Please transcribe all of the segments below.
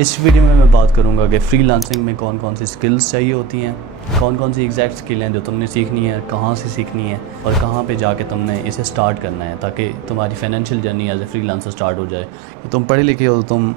इस वीडियो में मैं बात करूंगा कि फ्रीलांसिंग में कौन कौन सी स्किल्स चाहिए होती हैं, कौन कौन सी एग्जैक्ट स्किल हैं जो तुमने सीखनी है, कहाँ से सीखनी है और कहाँ पे जाके तुमने इसे स्टार्ट करना है ताकि तुम्हारी financial journey as a freelancer start हो जाए। तुम पढ़े लिखे हो तो तुम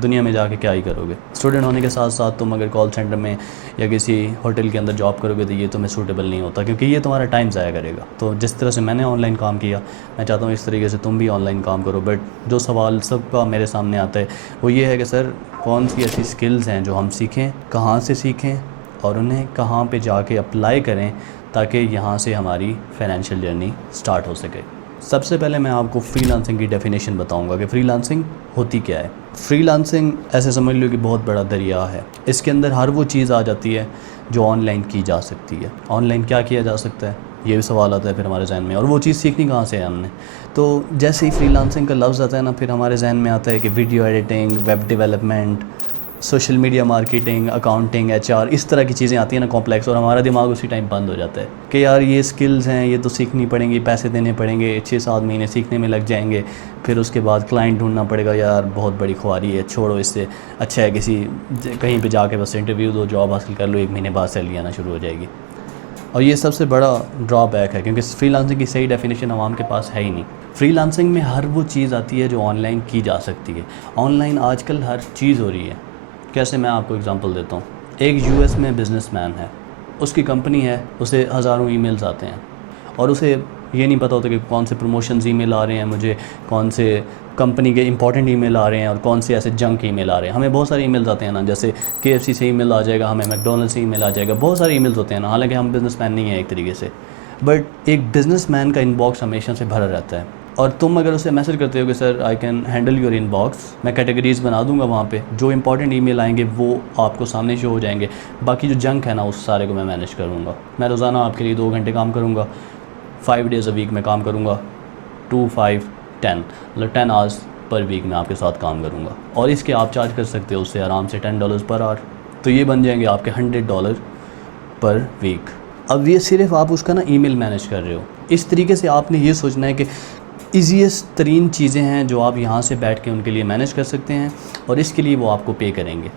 दुनिया में जाके क्या ही करोगे। स्टूडेंट होने के साथ साथ तुम अगर कॉल सेंटर में या किसी होटल के अंदर जॉब करोगे तो ये तुम्हें सूटेबल नहीं होता, क्योंकि ये तुम्हारा टाइम ज़ाया करेगा। तो जिस तरह से मैंने ऑनलाइन काम किया, मैं चाहता हूँ इस तरीके से तुम भी ऑनलाइन काम करो। बट जो सवाल सबका मेरे सामने आता है वो ये है कि सर कौन सी ऐसी स्किल्स हैं जो हम सीखें, कहाँ से सीखें और उन्हें कहाँ पे जाके अप्लाई करें ताकि यहाँ से हमारी फाइनेंशियल जर्नी स्टार्ट हो सके। सबसे पहले मैं आपको फ्रीलांसिंग की डेफिनेशन बताऊंगा कि फ्रीलांसिंग होती क्या है। फ्रीलांसिंग ऐसे समझ लो कि बहुत बड़ा दरिया है, इसके अंदर हर वो चीज़ आ जाती है जो ऑनलाइन की जा सकती है। ऑनलाइन क्या किया जा सकता है ये भी सवाल आता है फिर हमारे जहन में, और वो चीज़ सीखनी कहाँ से है हमने। तो जैसे ही फ्रीलांसिंग का लफ्ज़ आता है ना, फिर हमारे जहन में आता है कि video editing, web development, social media marketing, accounting, HR, इस तरह की चीज़ें आती हैं ना कॉम्प्लेक्स, और हमारा दिमाग उसी टाइम बंद हो जाता है कि यार ये स्किल्स हैं, ये तो सीखनी पड़ेंगी, पैसे देने पड़ेंगे, 6-7 महीने सीखने में लग जाएंगे, फिर उसके बाद क्लाइंट ढूंढना पड़ेगा। यार बहुत बड़ी ख्वारी है, छोड़ो, इससे अच्छा है किसी कहीं पे जाके बस इंटरव्यू दो, जॉब हासिल कर लो, 1 महीने बाद सैलरी आना शुरू हो जाएगी। और ये सबसे बड़ा ड्रॉबैक है क्योंकि फ्रीलांसिंग की सही डेफिनेशन आवाम के पास है ही नहीं। फ्रीलांसिंग में हर वो चीज़ आती है जो ऑनलाइन की जा सकती है। ऑनलाइन आजकल हर चीज़ हो रही है। कैसे, मैं आपको एग्जांपल देता हूँ। एक यूएस में बिजनेसमैन है, उसकी कंपनी है, उसे हज़ारों ईमेल्स आते हैं और उसे ये नहीं पता होता कि कौन से प्रमोशंस ईमेल आ रहे हैं मुझे, कौन से कंपनी के इंपॉर्टेंट ईमेल आ रहे हैं और कौन से ऐसे जंक ईमेल आ रहे हैं। हमें बहुत सारे ईमेल्स आते हैं ना, जैसे केएफसी से ईमेल आ जाएगा, हमें मैकडोनल्ड्स से ईमेल आ जाएगा, बहुत सारे ईमेल्स होते हैं ना। हालांकि हम बिजनेसमैन नहीं हैं एक तरीके से, बट एक बिजनेसमैन का इनबॉक्स हमेशा से भरा रहता है। और तुम अगर उसे मैसेज करते हो कि sir I can handle your inbox, मैं कैटेगरीज बना दूंगा, वहाँ पे जो इंपॉर्टेंट ईमेल आएंगे वो आपको सामने शो हो जाएंगे, बाकी जो जंक है ना उस सारे को मैं मैनेज करूँगा। मैं रोज़ाना आपके लिए 2 घंटे काम करूँगा, 5 डेज़ अ वीक में काम करूँगा, 2, 5, 10, मतलब 10 आवर्स पर वीक में आपके साथ काम करूँगा। और इसके आप चार्ज कर सकते हो उससे आराम से $10 पर आवर, तो ये बन जाएंगे आपके $100 पर वीक। अब ये सिर्फ आप उसका ना ईमेल मैनेज कर रहे हो। इस तरीके से आपने ये सोचना है कि ईजीएस्ट तरीन चीज़ें हैं जो आप यहाँ से बैठ के उनके लिए मैनेज कर सकते हैं और इसके लिए वो आपको पे करेंगे।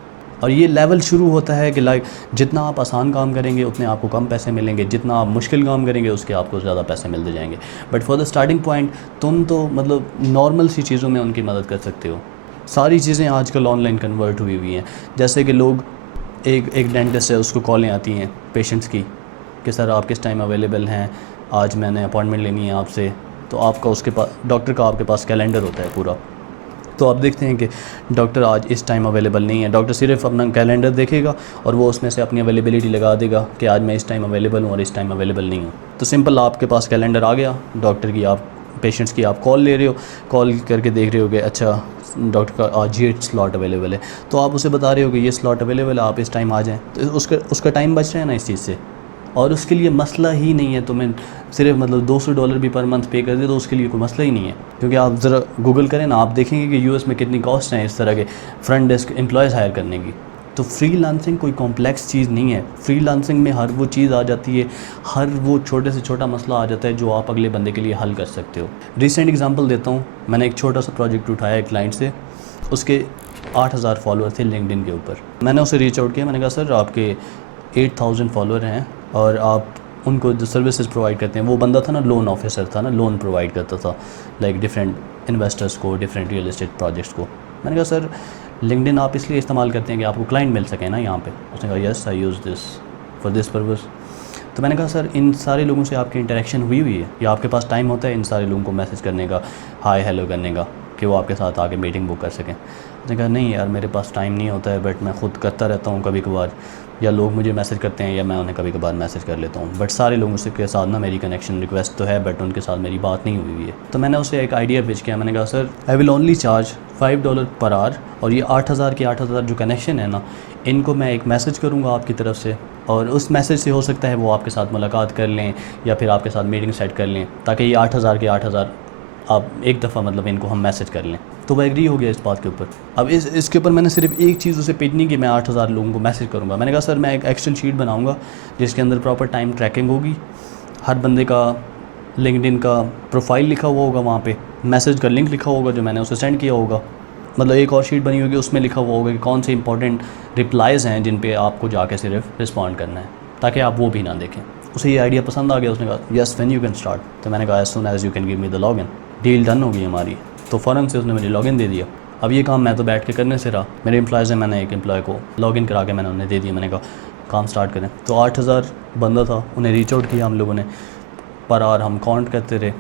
और ये लेवल शुरू होता है कि लाइक जितना आप आसान काम करेंगे उतने आपको कम पैसे मिलेंगे, जितना आप मुश्किल काम करेंगे उसके आपको ज़्यादा पैसे मिलते जाएंगे। But for the starting point तुम तो मतलब नॉर्मल सी चीज़ों में उनकी मदद कर सकते हो। सारी चीज़ें आजकल ऑनलाइन कन्वर्ट हुई हुई हैं। जैसे कि लोग एक डेंटिस्ट है, उसको कॉलें आती हैं पेशेंट्स की कि सर आप किस टाइम अवेलेबल हैं, आज मैंने अपॉइंटमेंट लेनी है आपसे। तो आपका उसके पास डॉक्टर का आपके पास कैलेंडर होता है पूरा, तो आप देखते हैं कि डॉक्टर आज इस टाइम अवेलेबल नहीं है। डॉक्टर सिर्फ अपना कैलेंडर देखेगा और वो उसमें से अपनी अवेलेबिलिटी लगा देगा कि आज मैं इस टाइम अवेलेबल हूँ और इस टाइम अवेलेबल नहीं हूँ। तो सिंपल आपके पास कैलेंडर आ गया डॉक्टर की, आप पेशेंट्स की आप कॉल ले रहे हो, कॉल करके देख रहे हो कि अच्छा डॉक्टर का आज ये स्लॉट अवेलेबल है, तो आप उसे बता रहे हो कि ये स्लॉट अवेलेबल है, आप इस टाइम आ जाएँ। तो उसका टाइम बच रहा है ना इस चीज़ से, और उसके लिए मसला ही नहीं है। तुम्हें सिर्फ मतलब $200 भी पर मंथ पे कर दे तो उसके लिए कोई मसला ही नहीं है। क्योंकि आप ज़रा गूगल करें ना, आप देखेंगे कि यूएस में कितनी कॉस्ट हैं इस तरह के फ्रंट डेस्क एम्प्लॉयज़ हायर करने की। तो फ्रीलांसिंग कोई कॉम्प्लेक्स चीज़ नहीं है। फ्रीलांसिंग में हर वो चीज़ आ जाती है, हर वो छोटे से छोटा मसला आ जाता है जो आप अगले बंदे के लिए हल कर सकते हो। रिसेंट एग्जांपल देता हूँ, मैंने एक छोटा सा प्रोजेक्ट उठाया एक क्लाइंट से, उसके 8,000 फॉलोअर थे लिंक्डइन के ऊपर। मैंने उसे रीच आउट किया, मैंने कहा सर आपके 8,000 फॉलोअर हैं और आप उनको जो सर्विसेज प्रोवाइड करते हैं, वो बंदा था ना लोन ऑफिसर था ना, लोन प्रोवाइड करता था लाइक डिफरेंट इन्वेस्टर्स को, डिफरेंट रियल एस्टेट प्रोजेक्ट्स को। मैंने कहा सर लिंक्डइन आप इसलिए इस्तेमाल करते हैं कि आपको क्लाइंट मिल सके ना यहाँ पे। उसने कहा yes I use this for this purpose. तो मैंने कहा सर इन सारे लोगों से आपकी इंटरेक्शन हुई हुई है या आपके पास टाइम होता है इन सारे लोगों को मैसेज करने का, हाय हेलो करने का, कि वो आपके साथ आके मीटिंग बुक कर सकें। उसने कहा नहीं यार मेरे पास टाइम नहीं होता है, बट मैं ख़ुद करता रहता हूँ कभी कभार, या लोग मुझे मैसेज करते हैं या मैं उन्हें कभी कभार मैसेज कर लेता हूँ, बट सारे लोगों से के साथ ना मेरी कनेक्शन रिक्वेस्ट तो है बट उनके साथ मेरी बात नहीं हुई है। तो मैंने उसे एक आइडिया पिच किया, मैंने कहा sir I will only charge $5 per hour, और ये 8,000 के 8,000 जो कनेक्शन है ना, इनको मैं एक मैसेज करूँगा आपकी तरफ से, और उस मैसेज से हो सकता है वो आपके साथ मुलाकात कर लें या फिर आपके साथ मीटिंग सेट कर लें, ताकि ये 8,000 के 8,000 आप एक दफ़ा मतलब इनको हम मैसेज कर लें। तो वह एग्री हो गया इस बात के ऊपर। अब इसके ऊपर मैंने सिर्फ एक चीज़ उसे पिच नहीं कि मैं 8,000 लोगों को मैसेज करूँगा। मैंने कहा सर मैं एक एक्सेल शीट बनाऊँगा जिसके अंदर प्रॉपर टाइम ट्रैकिंग होगी, हर बंदे का लिंक्डइन का प्रोफाइल लिखा हुआ होगा, वहाँ पे मैसेज का लिंक लिखा होगा जो मैंने उसे सेंड किया होगा, मतलब एक और शीट बनी होगी, उसमें लिखा हुआ होगा कि कौन से इंपॉर्टेंट रिप्लाइज़ हैं जिन पे आपको जाके सिर्फ रिस्पॉन्ड करना है, ताकि आप वो भी ना देखें। उसे ये आइडिया पसंद आ गया, उसने कहा yes when you can start. तो मैंने कहा as soon as you can give me the login. Deal done हो गई हमारी। तो फ़ौरन से उसने मुझे लॉगिन दे दिया। अब ये काम मैं तो बैठ के करने से रहा, मेरे एम्प्लॉयज़ हैं, मैंने एक एम्प्लॉय को लॉगिन करा के मैंने उन्हें दे दिया। मैंने कहा काम स्टार्ट करें। तो 8000 बंदा था, उन्हें रीच आउट किया हम लोगों ने, पर आवर हम काउंट करते रहे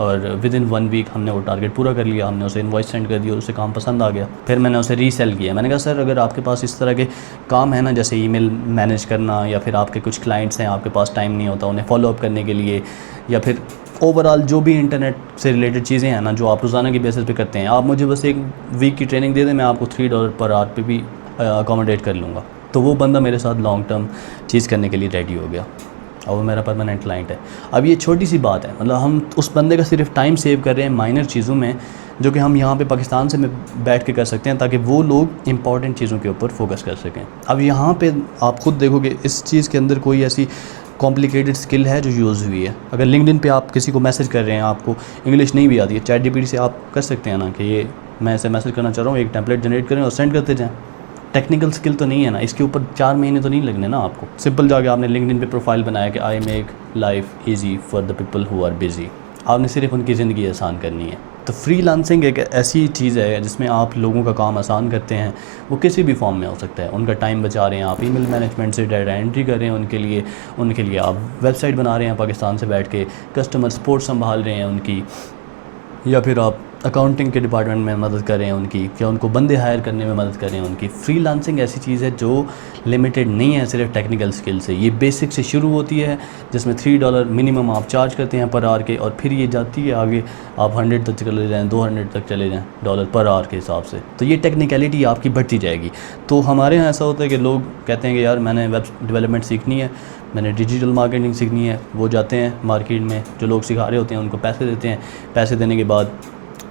और विद इन 1 वीक हमने वो टारगेट पूरा कर लिया। हमने उसे इनवॉइस सेंड कर दिया, उसे काम पसंद आ गया। फिर मैंने उसे रीसेल किया। मैंने कहा सर अगर आपके पास इस तरह के काम है ना, जैसे ईमेल मैनेज करना, या फिर आपके कुछ क्लाइंट्स हैं आपके पास टाइम नहीं होता उन्हें फॉलो अप करने के लिए, या फिर ओवरऑल जो भी इंटरनेट से रिलेटेड चीज़ें हैं ना जो आप रोज़ाना की बेसिस पे करते हैं, आप मुझे बस 1 वीक की ट्रेनिंग दे दें, मैं आपको $3 पर आवर पे भी अकोमोडेट कर लूँगा। तो वो बंदा मेरे साथ लॉन्ग टर्म चीज़ करने के लिए रेडी हो गया और वो मेरा परमानेंट क्लाइंट है। अब ये छोटी सी बात है, मतलब हम उस बंदे का सिर्फ टाइम सेव कर रहे हैं माइनर चीज़ों में, जो कि हम यहाँ पे पाकिस्तान से बैठ के कर सकते हैं, ताकि वो लोग इंपॉर्टेंट चीज़ों के ऊपर फोकस कर सकें। अब यहाँ पे आप खुद देखोगे इस चीज़ के अंदर कोई ऐसी कॉम्प्लिकेटेड स्किल है जो यूज़ हुई है। अगर लिंक्डइन पे आप किसी को मैसेज कर रहे हैं, आपको इंग्लिश नहीं भी आती है, चैट जीपीटी से आप कर सकते हैं ना कि ये मैं ऐसे मैसेज करना चाह रहा हूँ, एक टेम्पलेट जनरेट करें और सेंड करते जाएँ। टेक्निकल स्किल तो नहीं है ना, इसके ऊपर 4 महीने तो नहीं लगने ना आपको। सिंपल जाके आपने लिंक्डइन पे प्रोफाइल बनाया कि I make life easy for the people who are busy. आपने सिर्फ उनकी ज़िंदगी आसान करनी है। तो फ्रीलांसिंग एक ऐसी चीज़ है जिसमें आप लोगों का काम आसान करते हैं। वो किसी भी फॉर्म में हो सकता है, उनका टाइम बचा रहे हैं आप, ईमेल मैनेजमेंट से डाटा एंट्री कर रहे हैं उनके लिए आप वेबसाइट बना रहे हैं पाकिस्तान से बैठ के, कस्टमर सपोर्ट संभाल रहे हैं उनकी, या फिर आप अकाउंटिंग के डिपार्टमेंट में मदद कर रहे हैं उनकी, या उनको बंदे हायर करने में मदद कर रहे हैं उनकी। फ्रीलांसिंग ऐसी चीज़ है जो लिमिटेड नहीं है सिर्फ टेक्निकल स्किल से। ये बेसिक से शुरू होती है, जिसमें $3 मिनिमम आप चार्ज करते हैं पर आवर के, और फिर ये जाती है आगे, आप 100 तक चले जाएँ, 200 तक चले जाएँ डॉलर पर आवर के हिसाब से। तो ये टेक्निकलिटी आपकी बढ़ती जाएगी। तो हमारे यहाँ ऐसा होता है कि लोग कहते हैं कि यार मैंने वेब डेवलपमेंट सीखनी है, मैंने डिजिटल मार्केटिंग सीखनी है। वो जाते हैं मार्केट में, जो लोग सिखा रहे होते हैं उनको पैसे देते हैं, पैसे देने के बाद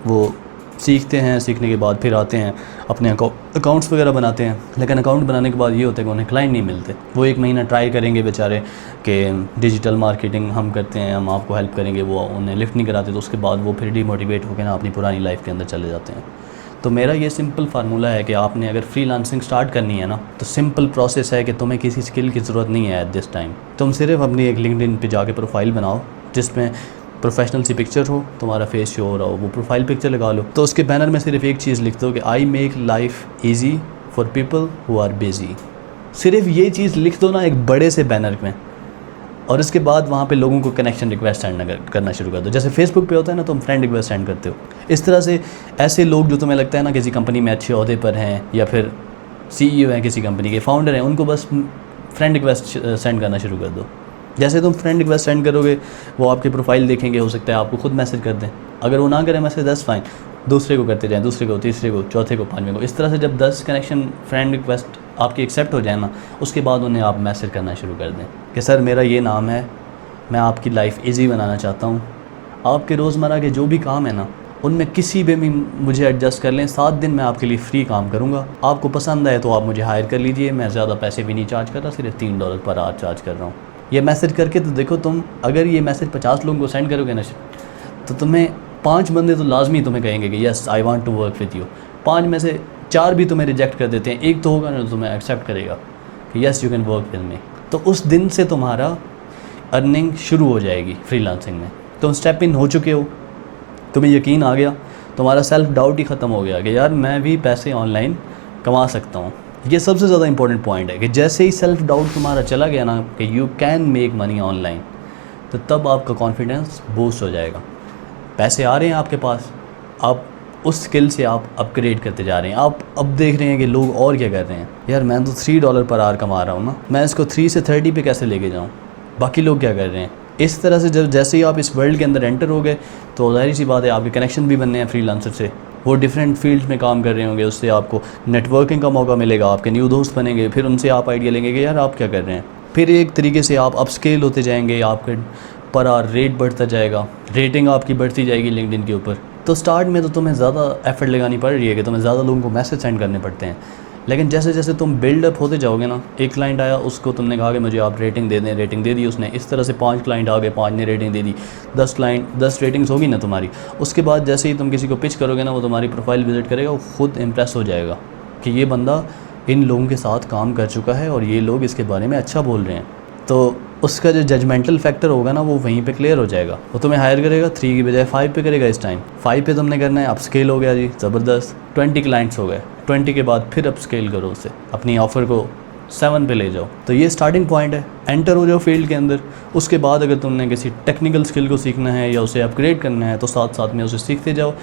वो सीखते हैं, सीखने के बाद फिर आते हैं अपने अकाउंट्स वगैरह बनाते हैं। लेकिन अकाउंट बनाने के बाद ये होता है कि उन्हें क्लाइंट नहीं मिलते। वो 1 महीना ट्राई करेंगे बेचारे कि डिजिटल मार्केटिंग हम करते हैं, हम आपको हेल्प करेंगे, वो उन्हें लिफ्ट नहीं कराते। तो उसके बाद वो फिर डीमोटिवेट होकर ना अपनी पुरानी लाइफ के अंदर चले जाते हैं। तो मेरा ये सिंपल फार्मूला है कि आपने अगर फ्रीलांसिंग स्टार्ट करनी है ना, तो सिंपल प्रोसेस है कि तुम्हें किसी स्किल की ज़रूरत नहीं है एट दिस टाइम। तुम सिर्फ अपनी एक लिंक्डइन पे जाके प्रोफाइल बनाओ जिसमें प्रोफेशनल सी पिक्चर हो, तुम्हारा फेस शो हो रहा हो, वो प्रोफाइल पिक्चर लगा लो। तो उसके बैनर में सिर्फ एक चीज़ लिख दो कि I make life easy for people who are busy. सिर्फ ये चीज़ लिख दो ना एक बड़े से बैनर में, और इसके बाद वहाँ पे लोगों को कनेक्शन रिक्वेस्ट सेंड करना शुरू कर दो। जैसे फेसबुक पे होता है ना, तुम फ्रेंड रिक्वेस्ट सेंड करते हो। इस तरह से ऐसे लोग जो तुम्हें लगता है ना किसी कंपनी में अच्छे ओहदे पर हैं, या फिर CEO हैं किसी कंपनी के, फाउंडर हैं, उनको बस फ्रेंड रिक्वेस्ट सेंड करना शुरू कर दो। जैसे तुम फ्रेंड रिक्वेस्ट सेंड करोगे, वो आपकी प्रोफाइल देखेंगे, हो सकता है आपको खुद मैसेज कर दें। अगर वो ना करें मैसेज, 10 फाइन, दूसरे को करते जाएँ, दूसरे को, तीसरे को, चौथे को, 5वें को। इस तरह से जब 10 कनेक्शन फ्रेंड रिक्वेस्ट आपकी एक्सेप्ट हो जाए ना, उसके बाद उन्हें आप मैसेज करना शुरू कर दें कि सर मेरा ये नाम है, मैं आपकी लाइफ ईजी बनाना चाहता हूँ। आपके रोज़मर्रा के जो भी काम है ना, उनमें किसी भी मुझे एडजस्ट कर लें, 7 दिन मैं आपके लिए फ्री काम करूँगा। आपको पसंद आए तो आप मुझे हायर कर लीजिए, मैं ज़्यादा पैसे भी नहीं चार्ज कर रहा, सिर्फ $3 पर आवर चार्ज कर रहा हूँ। ये मैसेज करके तो देखो, तुम अगर ये मैसेज 50 लोगों को सेंड करोगे ना, तो तुम्हें 5 बंदे तो लाजमी तुम्हें कहेंगे कि yes I want to work with you. 5 में से 4 भी तुम्हें रिजेक्ट कर देते हैं, एक तो होगा ना जो तुम्हें एक्सेप्ट करेगा कि yes you can work with me. तो उस दिन से तुम्हारा अर्निंग शुरू हो जाएगी फ्रीलांसिंग में। तुम स्टेप इन हो चुके हो, तुम्हें यकीन आ गया, तुम्हारा सेल्फ डाउट ही ख़त्म हो गया कि यार मैं भी पैसे ऑनलाइन कमा सकता हूँ। ये सबसे ज़्यादा इंपॉर्टेंट पॉइंट है कि जैसे ही सेल्फ डाउट तुम्हारा चला गया ना कि you can make money online, तो तब आपका कॉन्फिडेंस बूस्ट हो जाएगा। पैसे आ रहे हैं आपके पास, आप उस स्किल से आप अपग्रेड करते जा रहे हैं। आप अब देख रहे हैं कि लोग और क्या कर रहे हैं। यार मैं तो $3 पर आवर कमा रहा हूँ ना, मैं इसको 3 से 30 पे कैसे लेके जाऊँ, बाकी लोग क्या कर रहे हैं। इस तरह से जैसे ही आप इस वर्ल्ड के अंदर एंटर हो गए, तो जाहिर सी बात है आपके कनेक्शन भी बनने हैं फ्रीलांसर से। वो डिफरेंट फील्ड्स में काम कर रहे होंगे, उससे आपको नेटवर्किंग का मौका मिलेगा, आपके न्यू दोस्त बनेंगे, फिर उनसे आप आइडिया लेंगे कि यार आप क्या कर रहे हैं। फिर एक तरीके से आप अपस्केल होते जाएंगे, आपके पर आवर रेट बढ़ता जाएगा, रेटिंग आपकी बढ़ती जाएगी लिंक्डइन के ऊपर। तो स्टार्ट में तो तुम्हें ज़्यादा एफर्ट लगानी पड़ रही है कि तुम्हें ज़्यादा लोगों को मैसेज सेंड करने पड़ते हैं, लेकिन जैसे जैसे तुम बिल्डअप होते जाओगे ना, एक क्लाइंट आया, उसको तुमने कहा कि मुझे आप रेटिंग दे दें, रेटिंग दे दी उसने, इस तरह से 5 क्लाइंट आ गए, 5 ने रेटिंग दे दी, 10 रेटिंग्स होगी ना तुम्हारी। उसके बाद जैसे ही तुम किसी को पिच करोगे ना, वो तुम्हारी प्रोफाइल विजिट करेगा, वो खुद इम्प्रेस हो जाएगा कि ये बंदा इन लोगों के साथ काम कर चुका है और ये लोग इसके बारे में अच्छा बोल रहे हैं। तो उसका जो जजमेंटल फैक्टर होगा ना, वो वहीं पे क्लियर हो जाएगा। वो तुम्हें हायर करेगा 3 की बजाय 5 पे करेगा। इस टाइम 5 पे तुमने करना है, अप स्केल हो गया जी, ज़बरदस्त, 20 क्लाइंट्स हो गए, 20 के बाद फिर अप स्केल करो उसे, अपनी ऑफ़र को 7 पे ले जाओ। तो ये स्टार्टिंग पॉइंट है, एंटर हो जाओ फील्ड के अंदर। उसके बाद अगर तुमने किसी टेक्निकल स्किल को सीखना है या उसे अपग्रेड करना है, तो साथ साथ में उसे सीखते जाओ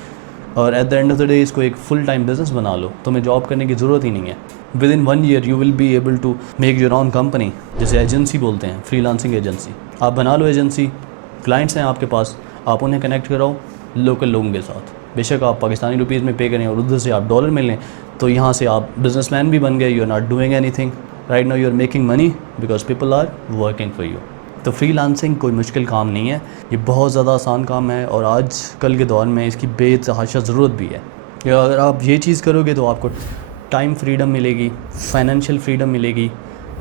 और at the end of the day इसको एक फुल टाइम बिजनेस बना लो। तुम्हें जॉब करने की ज़रूरत ही नहीं है। Within 1 year you will be able to make your own company, जैसे एजेंसी बोलते हैं, फ्रीलांसिंग एजेंसी। आप बना लो एजेंसी, क्लाइंट्स हैं आपके पास, आप उन्हें कनेक्ट कराओ लोकल लोगों के साथ। बेशक आप पाकिस्तानी रुपीज़ में पे करें और उधर से आप डॉलर में लें, तो यहाँ से आप बिजनेसमैन भी बन गए। You are not doing anything right now, you are making money because people are working for you. तो फ्रीलांसिंग कोई मुश्किल काम नहीं है, ये बहुत ज़्यादा आसान काम है और आज कल के दौर में इसकी बेतहाशा ज़रूरत भी है। या अगर आप ये चीज़ करोगे तो आपको टाइम फ्रीडम मिलेगी, फाइनेंशियल फ्रीडम मिलेगी,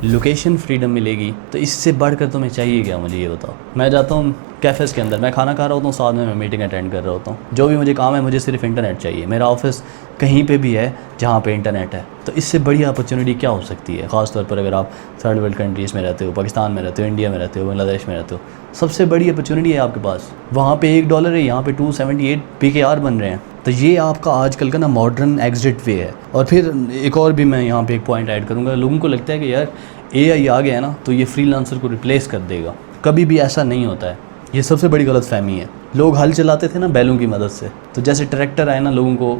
लोकेशन फ्रीडम मिलेगी। तो इससे बढ़कर तुम्हें चाहिए क्या, मुझे ये बताओ। मैं जाता हूँ कैफ़ेज़ के अंदर, मैं खाना खा रहा होता हूँ, साथ में मैं मीटिंग अटेंड कर रहा होता हूँ, जो भी मुझे काम है, मुझे सिर्फ इंटरनेट चाहिए। मेरा ऑफिस कहीं पे भी है जहाँ पे इंटरनेट है। तो इससे बड़ी अपॉर्चुनिटी क्या हो सकती है, ख़ास तौर पर अगर आप थर्ड वर्ल्ड कंट्रीज़ में रहते हो, पाकिस्तान में रहते हो, इंडिया में रहते हो, बांग्लादेश में रहते हो। सबसे बड़ी अपॉर्चुनिटी है आपके पास। वहाँ पे $1 है, यहाँ पे 278 PKR बन रहे हैं। तो ये आपका आजकल का ना मॉडर्न एग्जिट वे है। और फिर एक और भी मैं यहाँ पे एक पॉइंट ऐड करूँगा। लोगों को लगता है कि यार AI आ गया है ना, तो ये फ्रीलांसर को रिप्लेस कर देगा। कभी भी ऐसा नहीं होता है, ये सबसे बड़ी गलतफहमी है। लोग हल चलाते थे ना बैलों की मदद से, तो जैसे ट्रैक्टर आए ना, लोगों को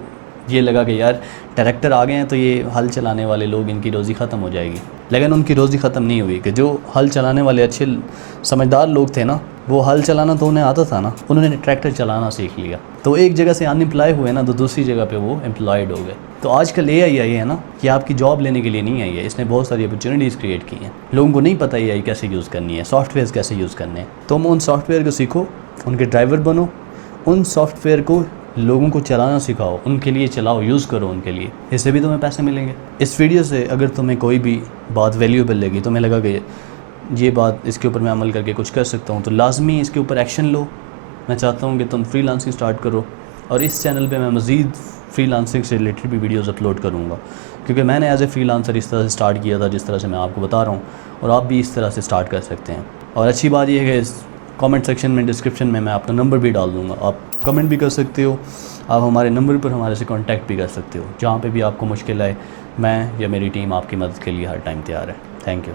ये लगा कि यार ट्रैक्टर आ गए हैं तो ये हल चलाने वाले लोग, इनकी रोज़ी ख़त्म हो जाएगी। लेकिन उनकी रोज़ी ख़त्म नहीं हुई कि जो हल चलाने वाले अच्छे समझदार लोग थे ना, वो हल चलाना तो उन्हें आता था ना, उन्होंने ट्रैक्टर चलाना सीख लिया। तो एक जगह से अनएम्प्लॉय हुए ना, तो दूसरी जगह पे वो एम्प्लॉयड हो गए। तो आजकल AI आई है ना, कि आपकी जॉब लेने के लिए नहीं आई है, इसने बहुत सारी अपॉर्चुनिटीज़ क्रिएट की हैं। लोगों को नहीं पता AI कैसे यूज़ करनी है, सॉफ्टवेयर कैसे यूज़ करने हैं। तुम उन सॉफ्टवेयर को सीखो, उनके ड्राइवर बनो, उन सॉफ्टवेयर को लोगों को चलाना सिखाओ, उनके लिए चलाओ, यूज़ करो उनके लिए, इससे भी तुम्हें पैसे मिलेंगे। इस वीडियो से अगर तुम्हें कोई भी बात वैल्यूएबल लगी, तुम्हें लगा कि ये बात, इसके ऊपर मैं अमल करके कुछ कर सकता हूँ, तो लाजमी इसके ऊपर एक्शन लो। मैं चाहता हूँ कि तुम फ्रीलांसिंग स्टार्ट करो और इस चैनल पे मैं मज़ीद फ्रीलांसिंग से रिलेटेड भी वीडियोज़ अपलोड करूँगा, क्योंकि मैंने एज ए फ्रीलांसर इस तरह से स्टार्ट किया था जिस तरह से मैं आपको बता रहा हूँ, और आप भी इस तरह से स्टार्ट कर सकते हैं। और अच्छी बात यह है कि कमेंट सेक्शन में, डिस्क्रिप्शन में मैं अपना नंबर भी डाल दूँगा, आप कमेंट भी कर सकते हो, आप हमारे नंबर पर हमारे से कांटेक्ट भी कर सकते हो। जहाँ पे भी आपको मुश्किल आए, मैं या मेरी टीम आपकी मदद के लिए हर टाइम तैयार है। Thank you.